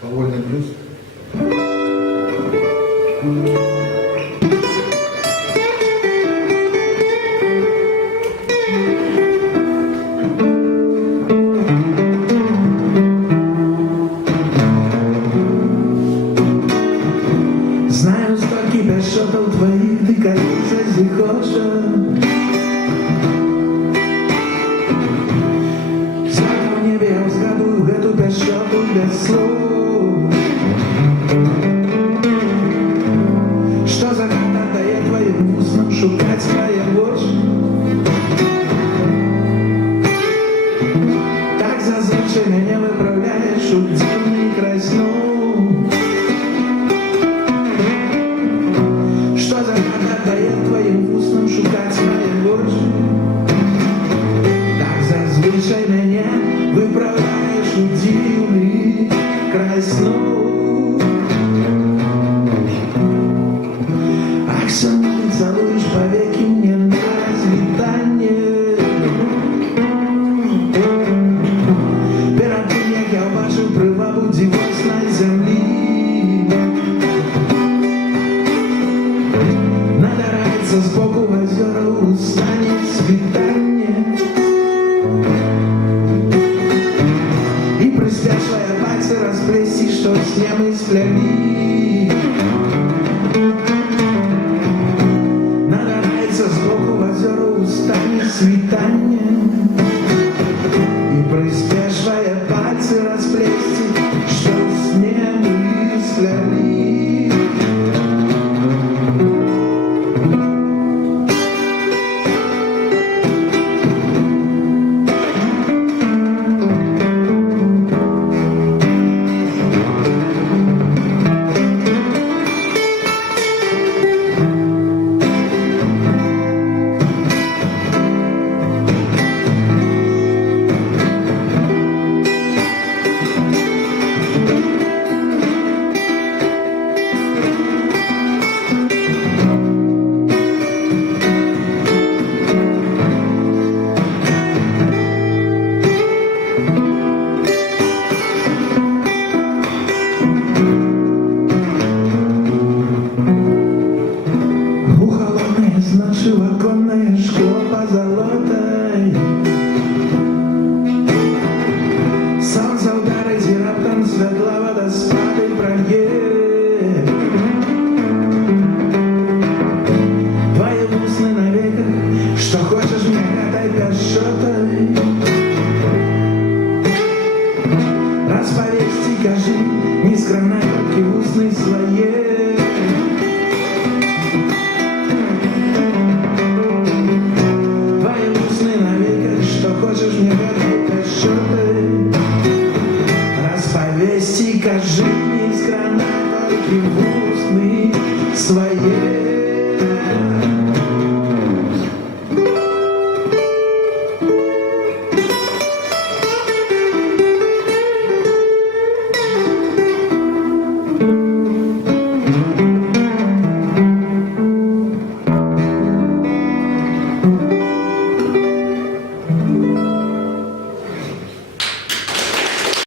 Повольный блюз. Знаю, скільки пешотов твоїх ти катися зіхоче. Завтра в небі я згадую гэту пешоту без слов. Що за гата дає твоїм вуснам шукать своє очі? Так зазвичай мене виправляєш у дивний край сну. Что за гада дает твоим вкусным шукать мои очи? Так зазвичай меня выправляешь у дивный край сну. Ах, со мной целуешь повеки мне на свидание. Перед тем, як я бачив привабу дивись на землі. Сбоку в озера устанет свидание. И простят свои пальцы расплести, что с ним испляли. Надо нравиться сбоку в озера устанет свидание. И простят свои пальцы расплести, что с ним испляли. Значило оконное шкло позолотой. Солнце ударить и раптом светла водоспады прогиб. Твои вусны на веках, что хочешь мне этой пешотой. Расповести, кажи, нескромной руки устной своей.